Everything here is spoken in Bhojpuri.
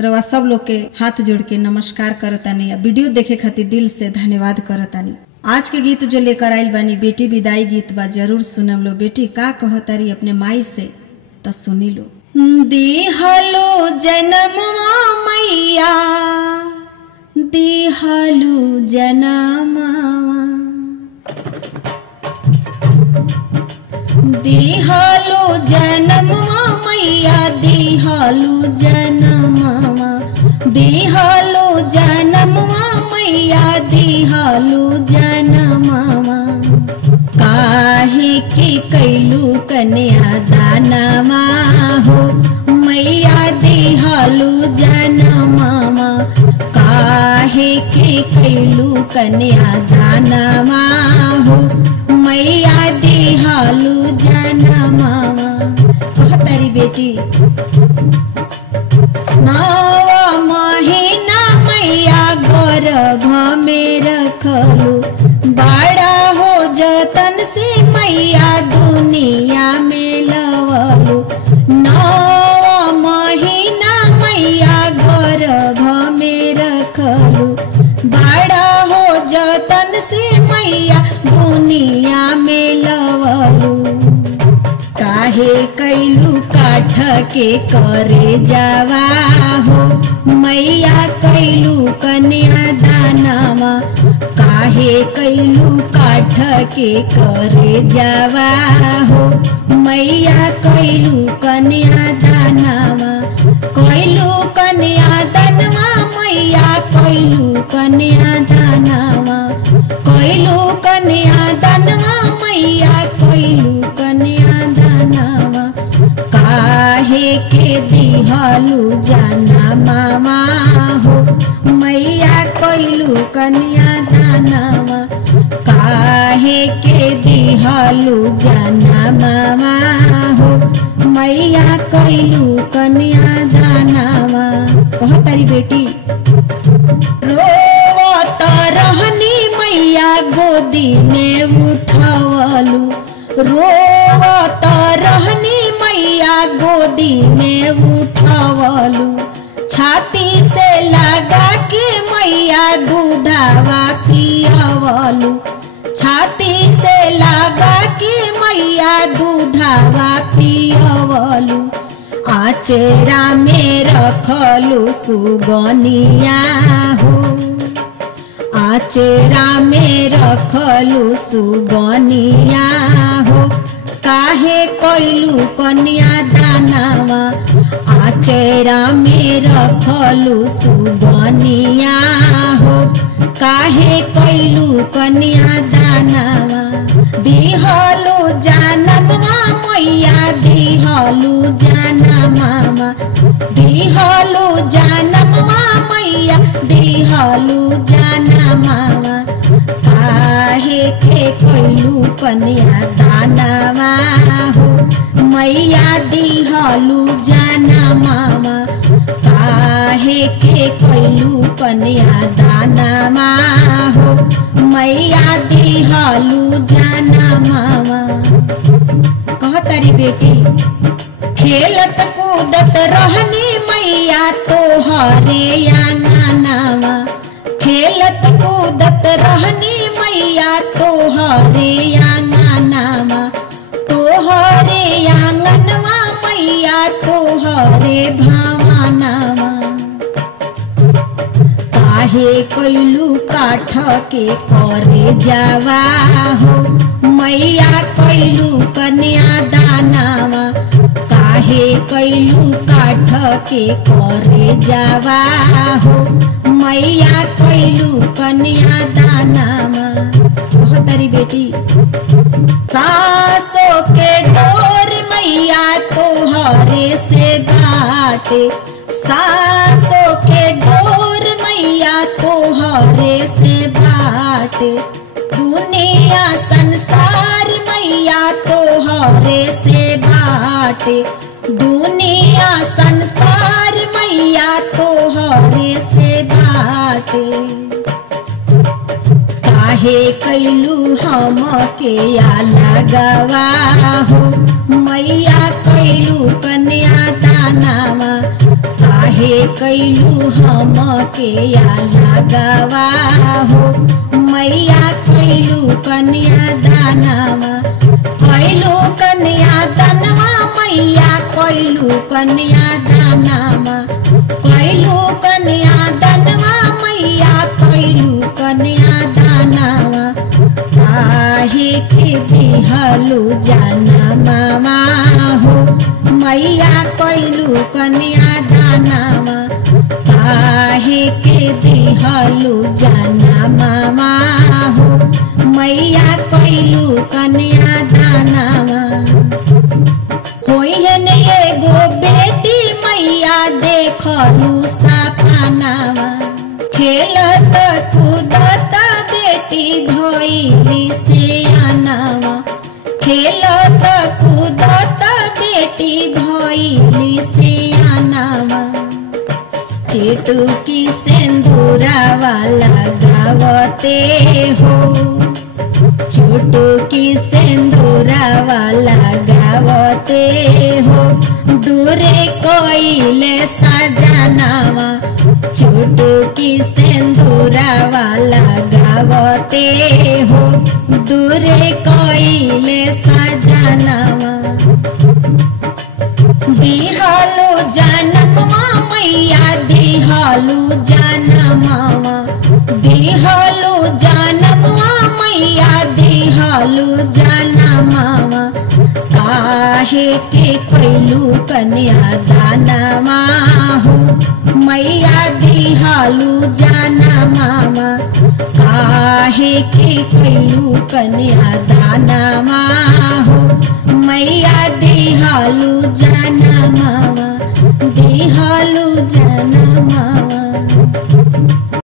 रवा सब लोग के हाथ जोड़ के नमस्कार करतानी। वीडियो देखे खातिर दिल से धन्यवाद करतानी। आज के गीत जो लेकर आइल बानी बेटी विदाई गीत बा, जरूर सुनम लो। बेटी का कहतारी अपने माई से तो सुनी लो। दिहलो जनमवा मैया, दिहलो जनमवा, दिहलो जनमवा मैया, दिहलो जनमवा, दिहलो जनमवा मैया, दिहलो जनमवा। काहे की कैलू कन्या दानवा हो मैया, दिहलो जनमवा। काहे की कैलू कन्या दानवा हो मैया, दिहलो जनमवा। कहतारी बेटी नवा महीना मैया गर्भ में रखलू, बड़ा हो जतन से मैया दुनिया में लवलू। नवा महीना मैया गर्भ में रखलू, बड़ा हो जतन से मैया दुनिया में लवलू। काहे कैलू काठ के करे जावा हो मैया, कैलू कन्या दानवा। काहे कैलू काठ के करे जावा हो मैया, कैलू कन्या दानवा। कैलू कन्या दानवा मैया, कैलू कन्या दानवा। कैलू कन्या दानवा मैया, कैलू कन्या दानवा। काहे के दिहलू जनमवा हो मैया, कैलू कन्या दानवा। काहे के दिहलू जनमवा हो मैया, कैलू कन्या दानवा। कहतारी बेटी रोवत रहनी मैया, गोदी में उठवलू। रोवत रहनी मैया, गोदी में उठवलू। छाती से लगा के मैया दूधवा पियवलू। छाती से लगा के मैया दूधवा पियवलू। आचरा में रखलू सुगनिया हो, आचरा में रखलू सुगनिया हो। काहे कैलू कन्या दानवा, आचरा में रखलू सुगनिया हो। काहे कैलू कन्या दानवा। दिहलो जनमवा मैया, दिहलो जनमवा। दिहलो जनमवा मैया, दिहलो जनमवा। काहे के कैलू कन्या दानवा हो मैया, दिहलो जनमवा। काहे के कैलू कन्या दानवा हो मैया, दिहलो जनमवा। कहतारी बेटी खेलत कूदत रहनी मैया, तोहरे आंगनवा। खेलत कूदत रहनी मैया, तोहरे आंगनवा। तोहरे आंगनवा मैया, तोहरे भवनवा। काहे कैलू काठ के करे जावा हो मैया, कैलू कन्या दानवा। काहे कैलू काठ के करे जावा हो मैया, कैलू कन्या दानवा। कहतारी बेटी सासो के डोर मैया, तोहरे से बाटे। सासो के डोर मैया, तोहरे से बाटे। दुनिया संसार मैया, तोहरे से बाटे। दुनिया संसार मैया, तोहरे से बाटे। काहे कैलू हम के लगवा हो मैया, कैलू कन्या दानवा। काहे कैलू हम के लगावा हो मैया कैलू कन्या दानवा कैलू कन्या दानवा मैया कैलू कन्या दानवा कैलू कन्या दानवा मैया कैलू कन्या दानवा काहे के दिहलू जनमवा हो मैया कैलू कन्या दानवा काहे के दिहलू जनमवा हो मैया कैलू कन्या दानवा होइहन एगो बेटी मैया देखलू सपनावा खेलत कूदत बेटी भइली सियानवा खेलत कूदत बेटी भइली सियानवा चिटुकी सिंदूरावा लगावते हो चुटुकी सिंदूरावा लगावते हो दूरे कोइले सजनावा चुटुकी सिंदूरावा लगावते हो दूरे कोइले सजनावा दिहलू जनमवा मैया दिहलू जनमवा दिहलू जनमवा मैया दिहलू जनमवा काहे के कैलू कन्या दानवा हो मैया दिहलू जनमवा काहे के कैलू कन्या दानवा हो मैया दिहलू जनमवा दिहलू जनमवा।